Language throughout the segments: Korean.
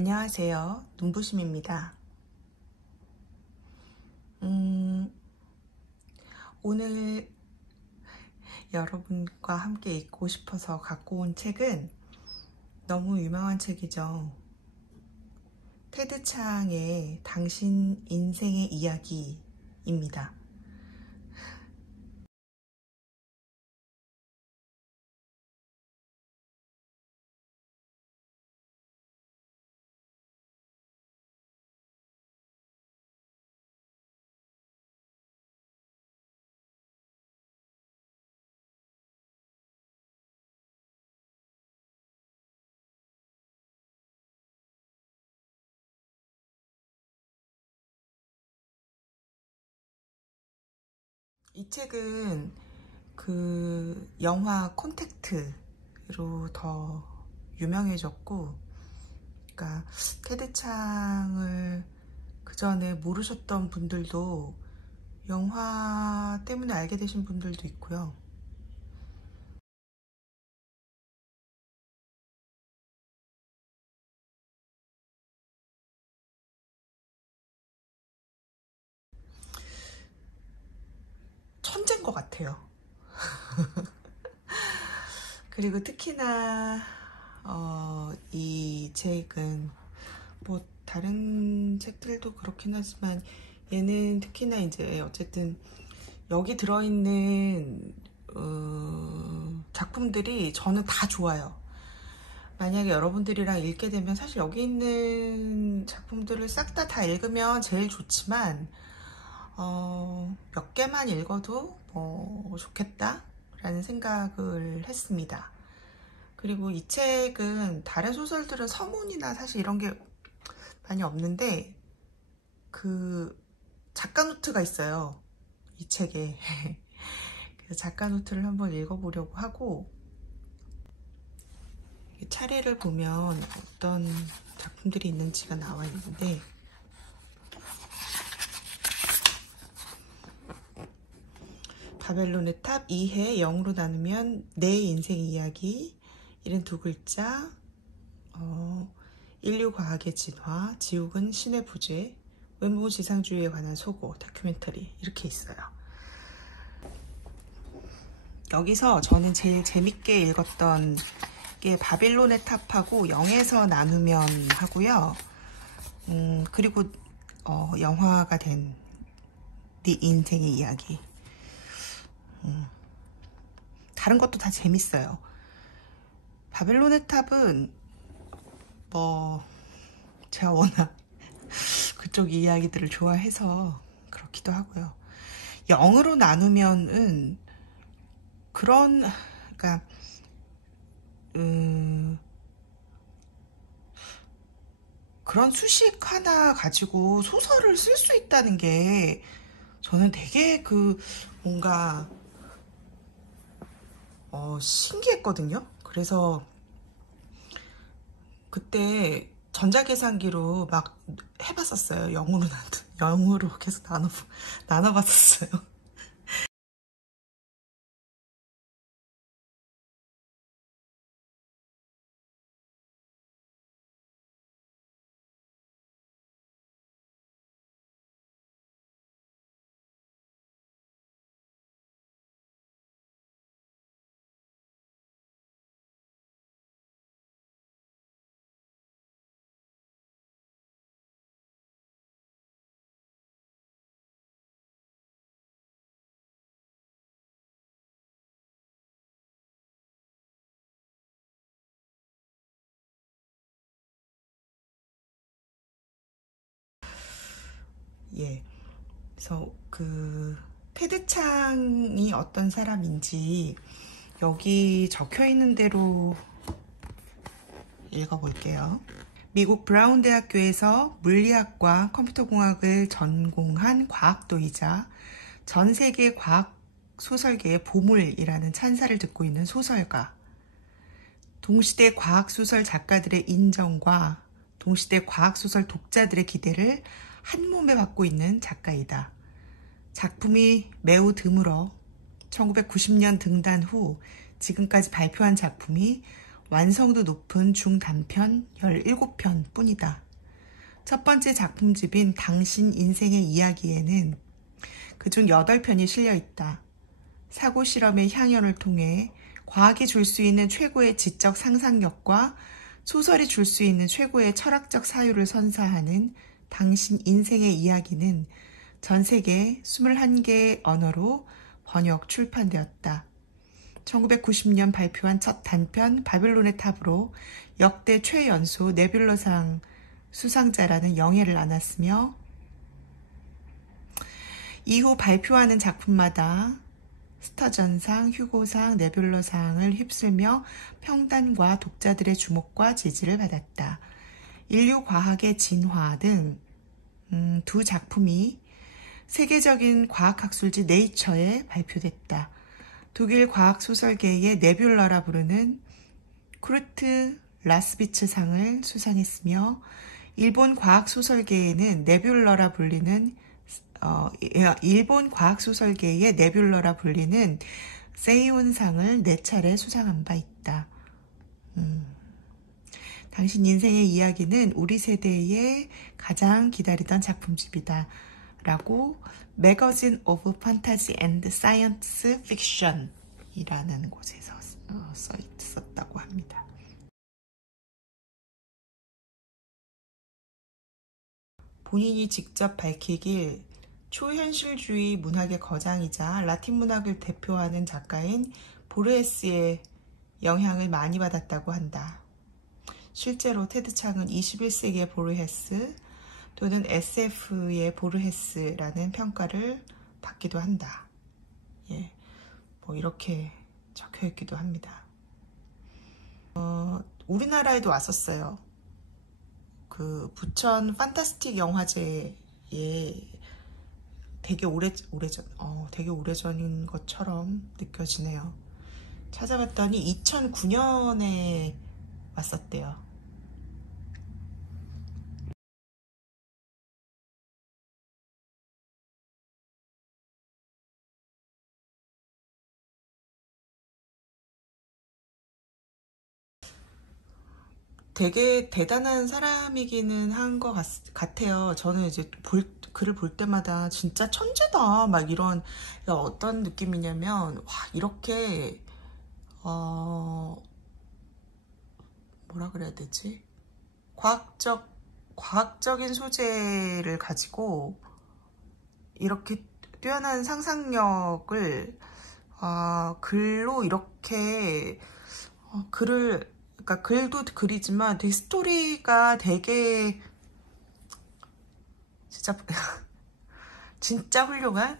안녕하세요. 눈부심입니다. 오늘 여러분과 함께 읽고 싶어서 갖고 온 책은 너무 유명한 책이죠. 테드 창의 당신 인생의 이야기입니다. 이 책은 그 영화 콘택트로 더 유명해졌고, 그러니까 테드 창을 그 전에 모르셨던 분들도 영화 때문에 알게 되신 분들도 있고요. 천재인 것 같아요. 그리고 특히나 이 책은 뭐 다른 책들도 그렇긴 하지만 얘는 특히나 이제 어쨌든 여기 들어있는 작품들이 저는 다 좋아요. 만약에 여러분들이랑 읽게 되면 사실 여기 있는 작품들을 싹 다 읽으면 제일 좋지만 몇 개만 읽어도 좋겠다 라는 생각을 했습니다. 그리고 이 책은 다른 소설들은 서문이나 사실 이런 게 많이 없는데 그 작가 노트가 있어요, 이 책에. 그래서 작가 노트를 한번 읽어보려고 하고, 차례를 보면 어떤 작품들이 있는지가 나와 있는데, 바벨론의 탑 2회 0으로 나누면 내 인생 이야기, 72글자, 인류 과학의 진화, 지옥은 신의 부재, 외모 지상주의에 관한 소고, 다큐멘터리 이렇게 있어요. 여기서 저는 제일 재밌게 읽었던 게 바벨론의 탑하고 0에서 나누면 하고요. 그리고 영화가 된 네 인생의 이야기. 다른 것도 다 재밌어요. 바벨론의 탑은 제가 워낙 그쪽 이야기들을 좋아해서 그렇기도 하고요. 0으로 나누면은 그러니까 그런 수식 하나 가지고 소설을 쓸 수 있다는 게 저는 되게 뭔가 신기했거든요. 그래서 그때 전자계산기로 막 해봤었어요. 0으로 계속 나눠봤었어요. 예. 그래서 테드 창이 어떤 사람인지 여기 적혀 있는 대로 읽어볼게요. 미국 브라운 대학교에서 물리학과 컴퓨터공학을 전공한 과학도이자 전 세계 과학 소설계의 보물이라는 찬사를 듣고 있는 소설가, 동시대 과학소설 작가들의 인정과 동시대 과학소설 독자들의 기대를 한 몸에 받고 있는 작가이다. 작품이 매우 드물어 1990년 등단 후 지금까지 발표한 작품이 완성도 높은 중단편 17편 뿐이다. 첫 번째 작품집인 당신 인생의 이야기에는 그중 8편이 실려 있다. 사고 실험의 향연을 통해 과학이 줄 수 있는 최고의 지적 상상력과 소설이 줄 수 있는 최고의 철학적 사유를 선사하는 당신 인생의 이야기는 전 세계 21개의 언어로 번역 출판되었다. 1990년 발표한 첫 단편 바빌론의 탑으로 역대 최연소 네뷸러상 수상자라는 영예를 안았으며 이후 발표하는 작품마다 스터전상, 휴고상, 네뷸러상을 휩쓸며 평단과 독자들의 주목과 지지를 받았다. 인류 과학의 진화 등 두 작품이 세계적인 과학학술지 네이처에 발표됐다. 독일 과학소설계의 네뷸러라 부르는 쿠르트 라스비츠상을 수상했으며 일본 과학소설계에는 네뷸러라 불리는 일본 과학소설계의 네뷸러라 불리는 세이온상을 4차례 수상한 바 있다. 당신 인생의 이야기는 우리 세대의 가장 기다리던 작품집이다. 라고 매거진 오브 판타지 앤드 사이언스 픽션 이라는 곳에서 써 있었다고 합니다. 본인이 직접 밝히길 초현실주의 문학의 거장이자 라틴 문학을 대표하는 작가인 보르헤스의 영향을 많이 받았다고 한다. 실제로 테드 창은 21세기의 보르헤스 또는 SF의 보르헤스라는 평가를 받기도 한다. 예, 뭐 이렇게 적혀 있기도 합니다. 우리나라에도 왔었어요. 그 부천 판타스틱 영화제에 되게 오래전인 것처럼 느껴지네요. 찾아봤더니 2009년에 왔었대요. 되게 대단한 사람이기는 한 것 같아요. 저는 이제 글을 볼 때마다 진짜 천재다 막 이런 어떤 느낌이냐면 와 이렇게 뭐라 그래야 되지? 과학적인 소재를 가지고 이렇게 뛰어난 상상력을 글로 이렇게 그러니까 글도 글이지만 되게 스토리가 되게 진짜 훌륭한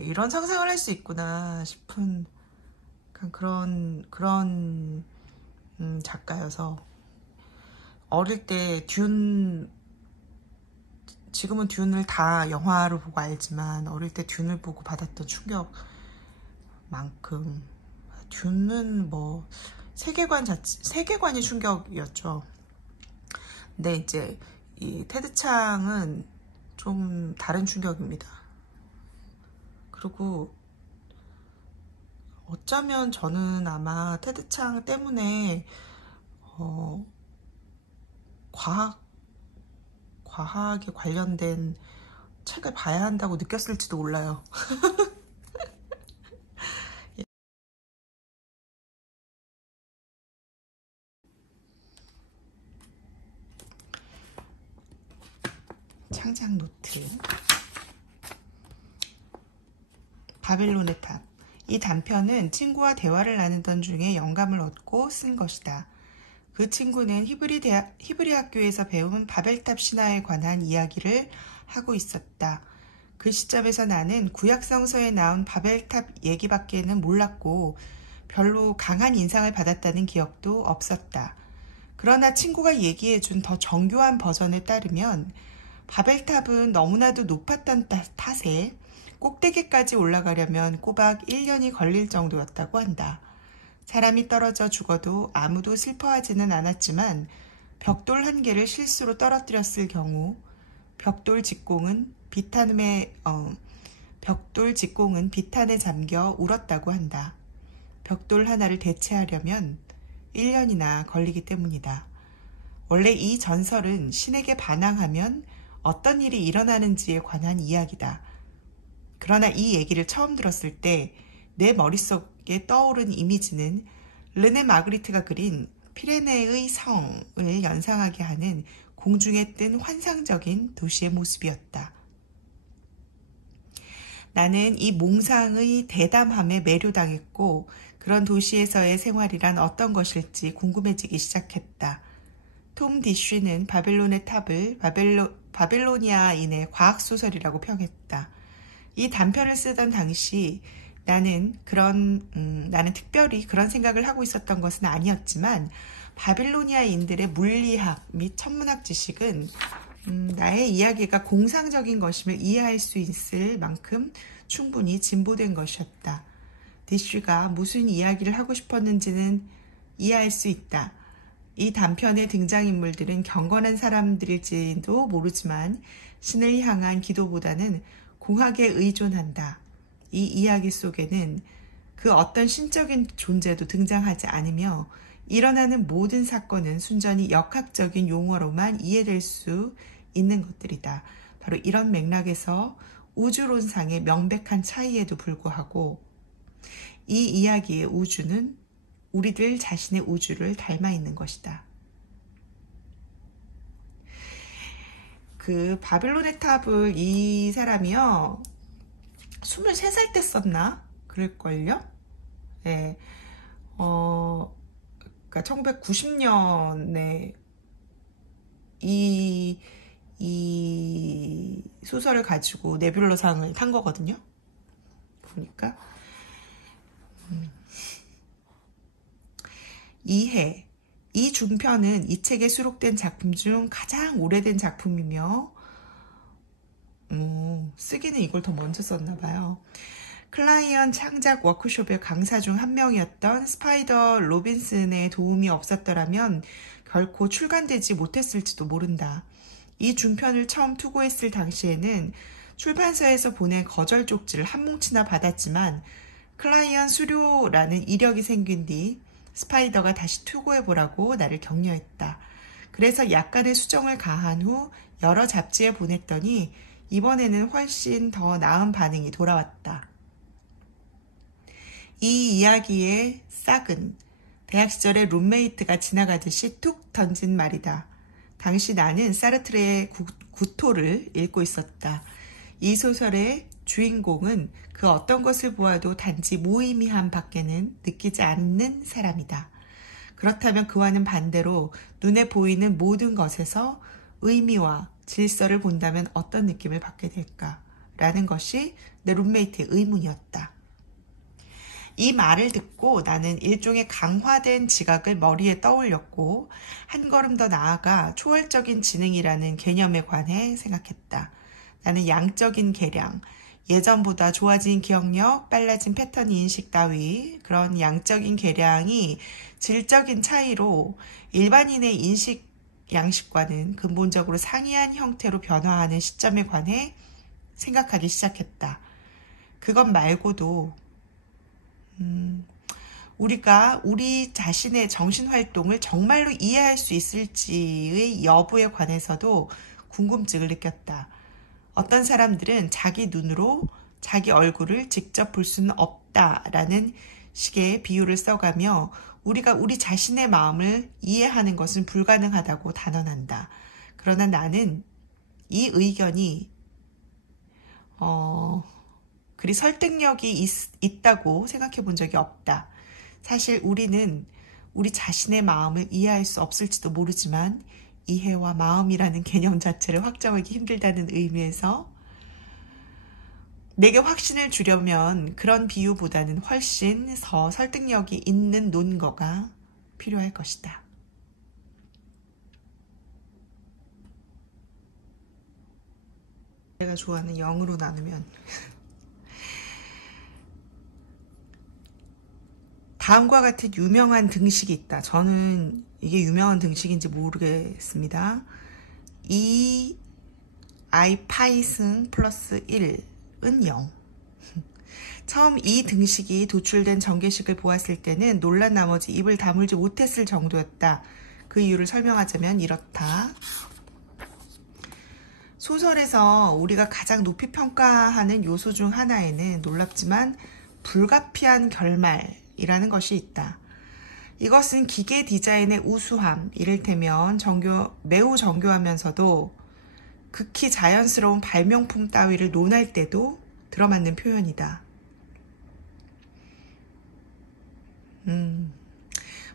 이런 상상을 할 수 있구나 싶은 그런 작가여서 어릴 때 지금은 듄을 다 영화로 보고 알지만 어릴 때 듄을 보고 받았던 충격만큼 듄은 뭐 세계관이 충격이었죠. 근데 이제 이 테드 창은 좀 다른 충격입니다. 그리고 어쩌면 저는 아마 테드 창 때문에 과학에 관련된 책을 봐야 한다고 느꼈을지도 몰라요. 창작 노트. 바빌론의 탑. 이 단편은 친구와 대화를 나누던 중에 영감을 얻고 쓴 것이다. 그 친구는 히브리 학교에서 배운 바벨탑 신화에 관한 이야기를 하고 있었다. 그 시점에서 나는 구약 성서에 나온 바벨탑 얘기밖에는 몰랐고 별로 강한 인상을 받았다는 기억도 없었다. 그러나 친구가 얘기해준 더 정교한 버전에 따르면 바벨탑은 너무나도 높았던 탓에 꼭대기까지 올라가려면 꼬박 1년이 걸릴 정도였다고 한다. 사람이 떨어져 죽어도 아무도 슬퍼하지는 않았지만 벽돌 한 개를 실수로 떨어뜨렸을 경우 벽돌 직공은 비탄에 잠겨 울었다고 한다. 벽돌 하나를 대체하려면 1년이나 걸리기 때문이다. 원래 이 전설은 신에게 반항하면 어떤 일이 일어나는지에 관한 이야기다. 그러나 이 얘기를 처음 들었을 때 내 머릿속에 떠오른 이미지는 르네 마그리트가 그린 피레네의 성을 연상하게 하는 공중에 뜬 환상적인 도시의 모습이었다. 나는 이 몽상의 대담함에 매료당했고 그런 도시에서의 생활이란 어떤 것일지 궁금해지기 시작했다. 톰 디쉬는 바벨론의 탑을 바벨로니아인의 과학소설이라고 평했다. 이 단편을 쓰던 당시 나는 특별히 그런 생각을 하고 있었던 것은 아니었지만 바빌로니아인들의 물리학 및 천문학 지식은 나의 이야기가 공상적인 것임을 이해할 수 있을 만큼 충분히 진보된 것이었다. 디쉬가 무슨 이야기를 하고 싶었는지는 이해할 수 있다. 이 단편의 등장인물들은 경건한 사람들일지도 모르지만 신을 향한 기도보다는 공학에 의존한다. 이 이야기 속에는 그 어떤 신적인 존재도 등장하지 않으며 일어나는 모든 사건은 순전히 역학적인 용어로만 이해될 수 있는 것들이다. 바로 이런 맥락에서 우주론상의 명백한 차이에도 불구하고 이 이야기의 우주는 우리들 자신의 우주를 닮아 있는 것이다. 그 바빌론의 탑을 이 사람이요 23살 때 썼나? 그럴걸요? 네. 그러니까 1990년에 이 소설을 가지고 네뷸러상을 탄 거거든요. 보니까 이해. 이 중편은 이 책에 수록된 작품 중 가장 오래된 작품이며 쓰기는 이걸 더 먼저 썼나 봐요. 클라이언 창작 워크숍의 강사 중 한 명이었던 스파이더 로빈슨의 도움이 없었더라면 결코 출간되지 못했을지도 모른다. 이 중편을 처음 투고했을 당시에는 출판사에서 보낸 거절 쪽지를 한 뭉치나 받았지만 클라이언 수료라는 이력이 생긴 뒤 스파이더가 다시 투고해보라고 나를 격려했다. 그래서 약간의 수정을 가한 후 여러 잡지에 보냈더니 이번에는 훨씬 더 나은 반응이 돌아왔다. 이 이야기의 싹은 대학 시절의 룸메이트가 지나가듯이 툭 던진 말이다. 당시 나는 사르트르의 구토를 읽고 있었다. 이 소설의 주인공은 그 어떤 것을 보아도 단지 무의미함 밖에는 느끼지 않는 사람이다. 그렇다면 그와는 반대로 눈에 보이는 모든 것에서 의미와 질서를 본다면 어떤 느낌을 받게 될까? 라는 것이 내 룸메이트의 의문이었다. 이 말을 듣고 나는 일종의 강화된 지각을 머리에 떠올렸고 한 걸음 더 나아가 초월적인 지능이라는 개념에 관해 생각했다. 나는 양적인 계량, 예전보다 좋아진 기억력, 빨라진 패턴 인식 따위 그런 양적인 계량이 질적인 차이로 일반인의 인식 양식과는 근본적으로 상이한 형태로 변화하는 시점에 관해 생각하기 시작했다. 그것 말고도 우리가 우리 자신의 정신활동을 정말로 이해할 수 있을지의 여부에 관해서도 궁금증을 느꼈다. 어떤 사람들은 자기 눈으로 자기 얼굴을 직접 볼 수는 없다라는 식의 비유를 써가며 우리가 우리 자신의 마음을 이해하는 것은 불가능하다고 단언한다. 그러나 나는 이 의견이 그리 설득력이 있다고 생각해 본 적이 없다. 사실 우리는 우리 자신의 마음을 이해할 수 없을지도 모르지만 이해와 마음이라는 개념 자체를 확정하기 힘들다는 의미에서 내게 확신을 주려면 그런 비유보다는 훨씬 더 설득력이 있는 논거가 필요할 것이다. 내가 좋아하는 0으로 나누면 다음과 같은 유명한 등식이 있다. 저는 이게 유명한 등식인지 모르겠습니다. 2i 파이승 플러스 1은 0. 처음 이 등식이 도출된 정계식을 보았을 때는 놀란 나머지 입을 다물지 못했을 정도였다. 그 이유를 설명하자면 이렇다. 소설에서 우리가 가장 높이 평가하는 요소 중 하나에는 놀랍지만 불가피한 결말이라는 것이 있다. 이것은 기계 디자인의 우수함, 이를테면 매우 정교하면서도 극히 자연스러운 발명품 따위를 논할 때도 들어맞는 표현이다.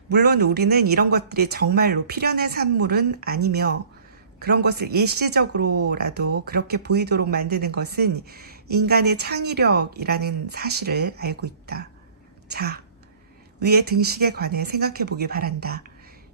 물론 우리는 이런 것들이 정말로 필연의 산물은 아니며 그런 것을 일시적으로라도 그렇게 보이도록 만드는 것은 인간의 창의력이라는 사실을 알고 있다. 자, 위의 등식에 관해 생각해 보기 바란다.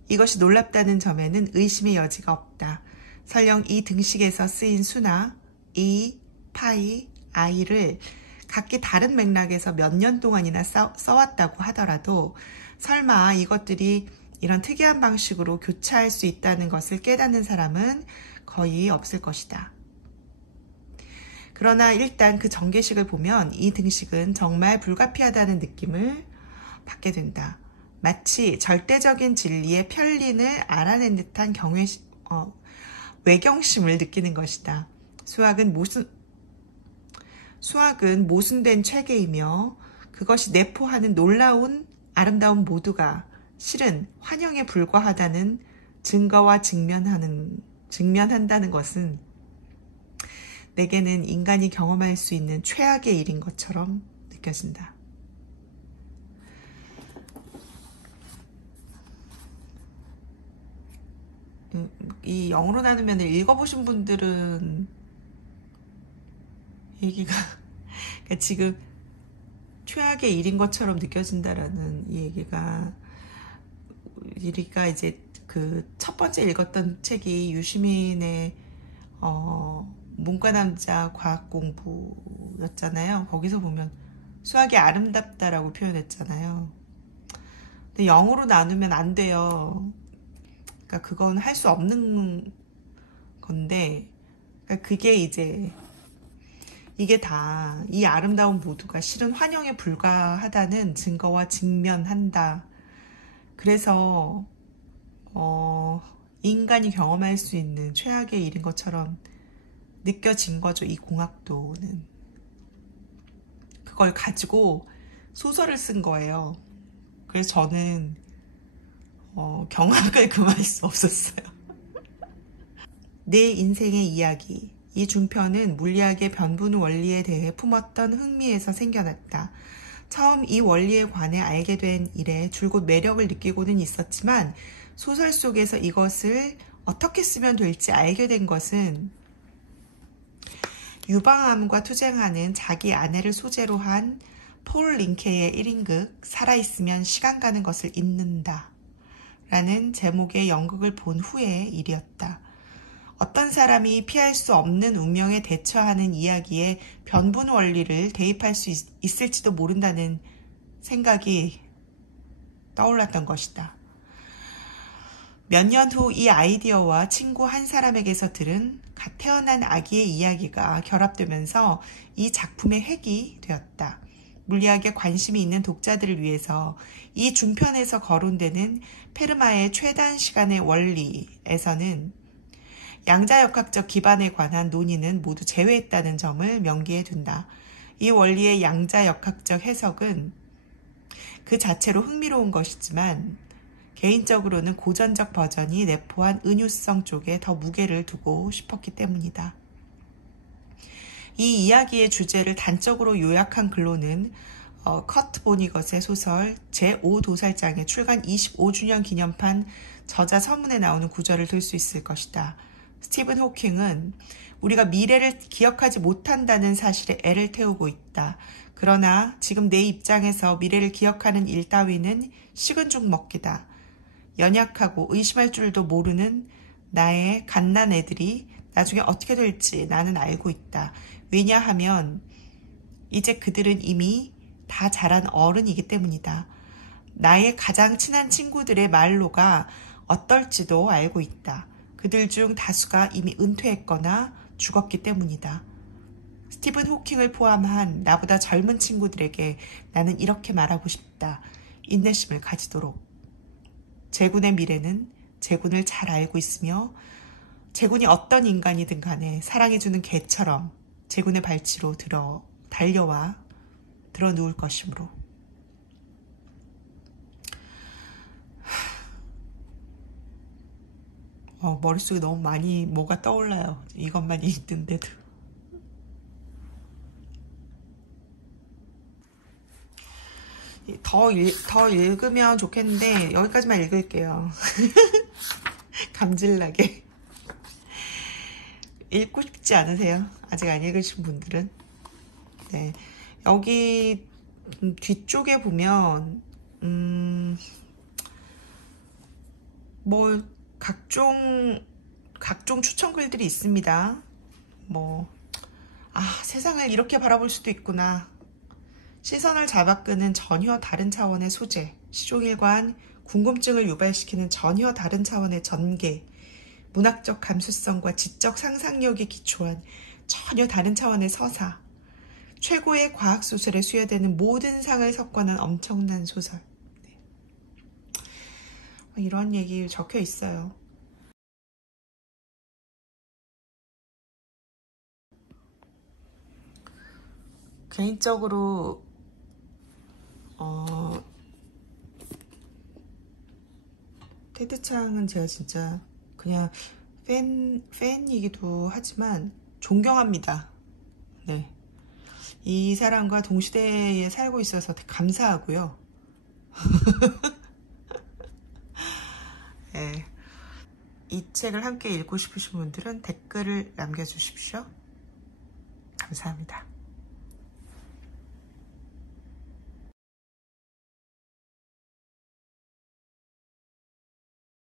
이것이 놀랍다는 점에는 의심의 여지가 없다. 설령 이 등식에서 쓰인 수나 이, 파이, 아이를 각기 다른 맥락에서 몇 년 동안이나 써왔다고 하더라도 설마 이것들이 이런 특이한 방식으로 교차할 수 있다는 것을 깨닫는 사람은 거의 없을 것이다. 그러나 일단 그 정계식을 보면 이 등식은 정말 불가피하다는 느낌을 받게 된다. 마치 절대적인 진리의 편린을 알아낸 듯한 외경심을 느끼는 것이다. 수학은 모순된 체계이며 그것이 내포하는 놀라운 아름다운 모두가 실은 환영에 불과하다는 증거와 직면한다는 것은 내게는 인간이 경험할 수 있는 최악의 일인 것처럼 느껴진다. 이 영어로 나누면 읽어보신 분들은 얘기가 그러니까 지금 최악의 일인 것처럼 느껴진다라는 이 얘기가 이제 그 첫 번째 읽었던 책이 유시민의 문과남자 과학공부였잖아요. 거기서 보면 수학이 아름답다라고 표현했잖아요. 근데 영어로 나누면 안 돼요. 그러니까 그건 할 수 없는 건데, 그러니까 그게 이제 이게 다 이 아름다운 모두가 실은 환영에 불과하다는 증거와 직면한다. 그래서 인간이 경험할 수 있는 최악의 일인 것처럼 느껴진 거죠. 이 공학도는. 그걸 가지고 소설을 쓴 거예요. 그래서 저는 경악을 금할 수 없었어요. 내 인생의 이야기. 이 중편은 물리학의 변분 원리에 대해 품었던 흥미에서 생겨났다. 처음 이 원리에 관해 알게 된 이래 줄곧 매력을 느끼고는 있었지만 소설 속에서 이것을 어떻게 쓰면 될지 알게 된 것은 유방암과 투쟁하는 자기 아내를 소재로 한 폴 링케의 1인극 살아있으면 시간 가는 것을 잊는다 라는 제목의 연극을 본 후의 일이었다. 어떤 사람이 피할 수 없는 운명에 대처하는 이야기에 변분 원리를 대입할 수 있을지도 모른다는 생각이 떠올랐던 것이다. 몇 년 후 이 아이디어와 친구 한 사람에게서 들은 갓 태어난 아기의 이야기가 결합되면서 이 작품의 핵이 되었다. 물리학에 관심이 있는 독자들을 위해서 이 중편에서 거론되는 페르마의 최단 시간의 원리에서는 양자역학적 기반에 관한 논의는 모두 제외했다는 점을 명기해 둔다. 이 원리의 양자역학적 해석은 그 자체로 흥미로운 것이지만 개인적으로는 고전적 버전이 내포한 은유성 쪽에 더 무게를 두고 싶었기 때문이다. 이 이야기의 주제를 단적으로 요약한 글로는 커트 보니것의 소설 제5도살장의 출간 25주년 기념판 저자 서문에 나오는 구절을 들 수 있을 것이다. 스티븐 호킹은 우리가 미래를 기억하지 못한다는 사실에 애를 태우고 있다. 그러나 지금 내 입장에서 미래를 기억하는 일 따위는 식은 죽 먹기다. 연약하고 의심할 줄도 모르는 나의 갓난 애들이 나중에 어떻게 될지 나는 알고 있다. 왜냐하면 이제 그들은 이미 다 자란 어른이기 때문이다. 나의 가장 친한 친구들의 말로가 어떨지도 알고 있다. 그들 중 다수가 이미 은퇴했거나 죽었기 때문이다. 스티븐 호킹을 포함한 나보다 젊은 친구들에게 나는 이렇게 말하고 싶다. 인내심을 가지도록. 제군의 미래는 제군을 잘 알고 있으며 제군이 어떤 인간이든 간에 사랑해주는 개처럼 제군의 발치로 달려와 들어 누울 것이므로. 머릿속에 너무 많이 뭐가 떠올라요. 이것만 읽는데도. 더 읽으면 좋겠는데 여기까지만 읽을게요. 감질나게. 읽고 싶지 않으세요? 아직 안 읽으신 분들은. 네, 여기 뒤쪽에 보면 뭐 각종 추천 글들이 있습니다. 세상을 이렇게 바라볼 수도 있구나. 시선을 잡아끄는 전혀 다른 차원의 소재, 시종일관 궁금증을 유발시키는 전혀 다른 차원의 전개, 문학적 감수성과 지적 상상력이 기초한 전혀 다른 차원의 서사, 최고의 과학소설에 수여되는 모든 상을 석권한 엄청난 소설. 네. 이런 얘기 적혀 있어요. 개인적으로 테드 창은 제가 진짜 그냥 팬이기도 하지만 존경합니다. 네. 이 사람과 동시대에 살고 있어서 감사하고요. 네. 이 책을 함께 읽고 싶으신 분들은 댓글을 남겨주십시오. 감사합니다.